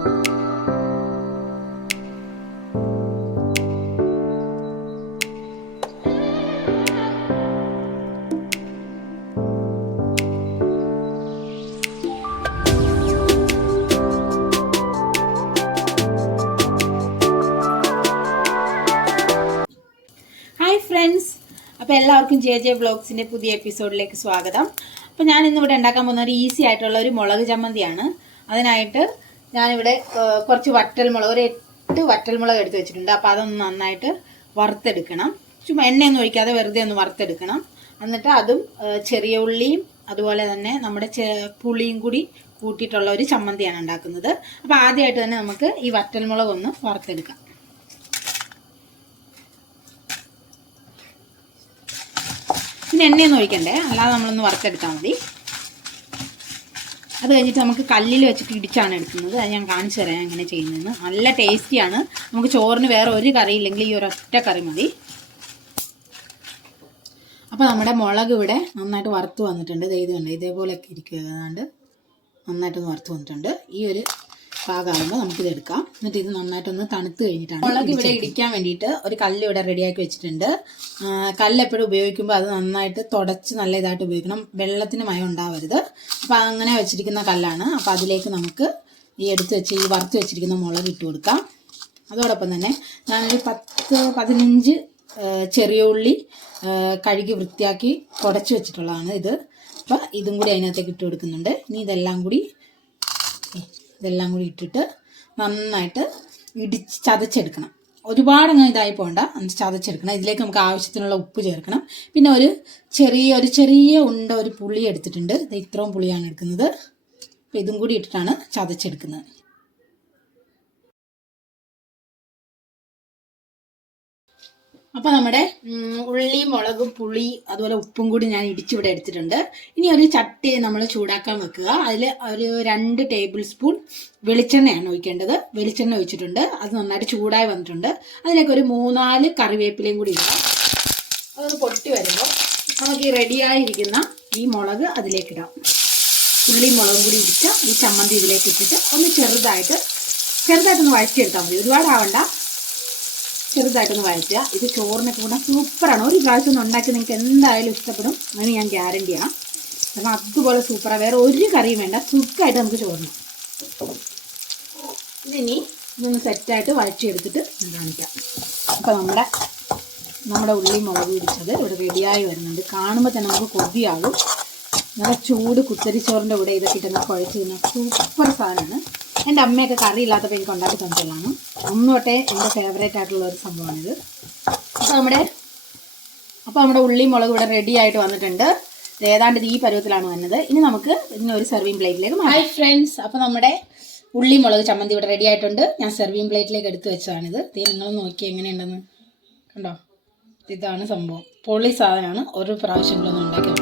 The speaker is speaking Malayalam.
ഫ്രണ്ട്സ്, അപ്പോൾ എല്ലാവർക്കും ജെ വ്ളോഗ്സിൻ്റെ പുതിയ എപ്പിസോഡിലേക്ക് സ്വാഗതം. അപ്പോൾ ഞാൻ ഇന്നിവിടെ ഉണ്ടാക്കാൻ പോകുന്ന ഒരു ഈസി ആയിട്ടുള്ള ഒരു മുളക് ചമ്മന്തിയാണ്. അതിനായിട്ട് ഞാനിവിടെ കുറച്ച് വറ്റൽമുളക്, ഒരു 8 വറ്റൽമുളക് എടുത്ത് വെച്ചിട്ടുണ്ട്. അപ്പോൾ അതൊന്ന് നന്നായിട്ട് വറുത്തെടുക്കണം. ചുമ്മാ എണ്ണയൊന്നും ഒഴിക്കാതെ വെറുതെ ഒന്ന് വറുത്തെടുക്കണം. എന്നിട്ട് അതും ചെറിയ ഉള്ളിയും അതുപോലെ തന്നെ നമ്മുടെ പുളിയും കൂടി കൂട്ടിയിട്ടുള്ള ഒരു ചമ്മന്തിയാണ് ഉണ്ടാക്കുന്നത്. അപ്പോൾ ആദ്യമായിട്ട് തന്നെ നമുക്ക് ഈ വറ്റൽമുളക് ഒന്ന് വറുത്തെടുക്കാം. പിന്നെ എണ്ണയൊന്നും ഒഴിക്കണ്ടേ, അല്ലാതെ നമ്മളൊന്ന് വറുത്തെടുത്താൽ മതി. അത് കഴിഞ്ഞിട്ട് നമുക്ക് കല്ലിൽ വെച്ചിട്ട് ഇടിച്ചാണ് എടുക്കുന്നത്. അത് ഞാൻ കാണിച്ചു തരാം എങ്ങനെ ചെയ്യുന്നതെന്ന്. നല്ല ടേസ്റ്റിയാണ്. നമുക്ക് ചോറിന് വേറെ ഒരു കറി ഇല്ലെങ്കിൽ ഈ ഒരൊറ്റ കറി മതി. അപ്പോൾ നമ്മുടെ മുളക് ഇവിടെ നന്നായിട്ട് വറുത്ത് വന്നിട്ടുണ്ട്. ഇത് കണ്ട് ഇതേപോലെയൊക്കെ ഇരിക്കുക. ഏതാണ്ട് നന്നായിട്ടൊന്ന് വറുത്ത് വന്നിട്ടുണ്ട്. ഈ ഒരു പാകമാകുമ്പോൾ നമുക്കിത് എടുക്കാം. എന്നിട്ട് ഇത് നന്നായിട്ടൊന്ന് തണുത്ത് കഴിഞ്ഞിട്ടാണ് മുളക് ഇവിടെ ഇടിക്കാൻ വേണ്ടിയിട്ട് ഒരു കല്ല് ഇവിടെ റെഡിയാക്കി വെച്ചിട്ടുണ്ട്. കല്ല് എപ്പോഴും ഉപയോഗിക്കുമ്പോൾ അത് നന്നായിട്ട് തുടച്ച് നല്ല ഇതായിട്ട് ഉപയോഗിക്കണം. വെള്ളത്തിന് മയം ഉണ്ടാവരുത്. അപ്പോൾ അങ്ങനെ വെച്ചിരിക്കുന്ന കല്ലാണ്. അപ്പോൾ അതിലേക്ക് നമുക്ക് ഈ വറുത്ത് വെച്ചിരിക്കുന്ന മുളക് ഇട്ട് കൊടുക്കാം. അതോടൊപ്പം തന്നെ ഞാനൊരു 10-15 ചെറിയ ഉള്ളി കഴുകി വൃത്തിയാക്കി തുടച്ച് വെച്ചിട്ടുള്ളതാണ് ഇത്. അപ്പോൾ ഇതും കൂടി അതിനകത്തേക്ക് ഇട്ട് കൊടുക്കുന്നുണ്ട്. ഇനി ഇതെല്ലാം കൂടി ഇട്ടിട്ട് നന്നായിട്ട് ചതച്ചെടുക്കണം. ഒരുപാട് അങ്ങനെ ഇതായി പോകണ്ട, ചതച്ചെടുക്കണം. ഇതിലേക്ക് നമുക്ക് ആവശ്യത്തിനുള്ള ഉപ്പ് ചേർക്കണം. പിന്നെ ഒരു ചെറിയ ഉണ്ട ഒരു പുളി എടുത്തിട്ടുണ്ട്. ഇത്രയും പുളിയാണ് എടുക്കുന്നത്. അപ്പോൾ ഇതും കൂടി ഇട്ടിട്ടാണ് ചതച്ചെടുക്കുന്നത്. അപ്പോൾ നമ്മുടെ ഉള്ളി, മുളകും, പുളി അതുപോലെ ഉപ്പും കൂടി ഞാൻ ഇടിച്ചിവിടെ എടുത്തിട്ടുണ്ട്. ഇനി ഒരു ചട്ടി നമ്മൾ ചൂടാക്കാൻ വെക്കുക. അതിൽ ഒരു 2 ടേബിൾ സ്പൂൺ വെളിച്ചെണ്ണയാണ് ഒഴിക്കേണ്ടത്. വെളിച്ചെണ്ണ ഒഴിച്ചിട്ടുണ്ട്. അത് നന്നായിട്ട് ചൂടായി വന്നിട്ടുണ്ട്. അതിലേക്ക് ഒരു 3-4 കറിവേപ്പിലയും കൂടി ഇടാം. അതൊന്ന് പൊട്ടി വരുമ്പോൾ നമുക്ക് ഈ റെഡിയായിരിക്കുന്ന ഈ മുളക് അതിലേക്കിടാം. ഉള്ളിയും മുളകും കൂടി ഇടിച്ച ഈ ചമ്മന്തി ഇതിലേക്ക് ഇട്ടിട്ട് ഒന്ന് ചെറുതായിട്ടൊന്ന് വഴറ്റിയെടുത്താൽ മതി. ഒരുപാടാവണ്ട, ചെറുതായിട്ടൊന്ന് വഴറ്റുക. ഇത് ചോറിനൊക്കെ കൂടെ സൂപ്പറാണ്. ഒരു പ്രാവശ്യം ഒന്ന് ഉണ്ടാക്കി നിങ്ങൾക്ക് എന്തായാലും ഇഷ്ടപ്പെടും. അതിന് ഞാൻ ഗ്യാരണ്ടിയാണ്. കാരണം അതുപോലെ സൂപ്പറാണ്. വേറെ ഒരു കറിയും വേണ്ട, സുഖമായിട്ട് നമുക്ക് ചോറിന്. ഇതിനി ഇതൊന്ന് സെറ്റായിട്ട് വഴറ്റിയെടുത്തിട്ട് കാണിക്കാം. അപ്പോൾ നമ്മുടെ ഉള്ളി മുളക് പിടിച്ചത് ഇവിടെ റെഡിയായി വരുന്നുണ്ട്. കാണുമ്പോൾ തന്നെ നമുക്ക് കൊതിയാകും. നല്ല ചൂട് കുത്തരിച്ചോറിൻ്റെ കൂടെ ഇതൊക്കെ ഇട്ടെന്ന് കുഴച്ച് തിന്ന സൂപ്പർ സാധനമാണ്. എൻ്റെ അമ്മയൊക്കെ കറി ഇല്ലാത്തപ്പോൾ എനിക്ക് ഉണ്ടാക്കി തന്നിട്ടുള്ളതാണ്. അന്ന് തൊട്ടേ എൻ്റെ ഫേവറേറ്റ് ആയിട്ടുള്ള ഒരു സംഭവമാണിത്. അപ്പോൾ നമ്മുടെ ഉള്ളി മുളക് ഇവിടെ റെഡി ആയിട്ട് വന്നിട്ടുണ്ട്. ഏതാണ്ട് ഈ പരുവത്തിലാണ് വന്നത്. ഇനി നമുക്ക് ഇതിന് ഒരു സെർവിങ് പ്ലേറ്റിലേക്ക് മാറ്റാം. ഹായ് ഫ്രണ്ട്സ്, അപ്പോൾ നമ്മുടെ ഉള്ളി മുളക് ചമ്മന്തി ഇവിടെ റെഡി ആയിട്ടുണ്ട്. ഞാൻ സെർവിങ് പ്ലേറ്റിലേക്ക് എടുത്ത് വെച്ചതാണിത്. നിങ്ങൾ നോക്കി എങ്ങനെയുണ്ടെന്ന് കണ്ടോ. ഇതാണ് സംഭവം. പൊള്ളി സാധനമാണ്. ഒരു പ്രാവശ്യങ്ങളൊന്നും ഉണ്ടാക്കി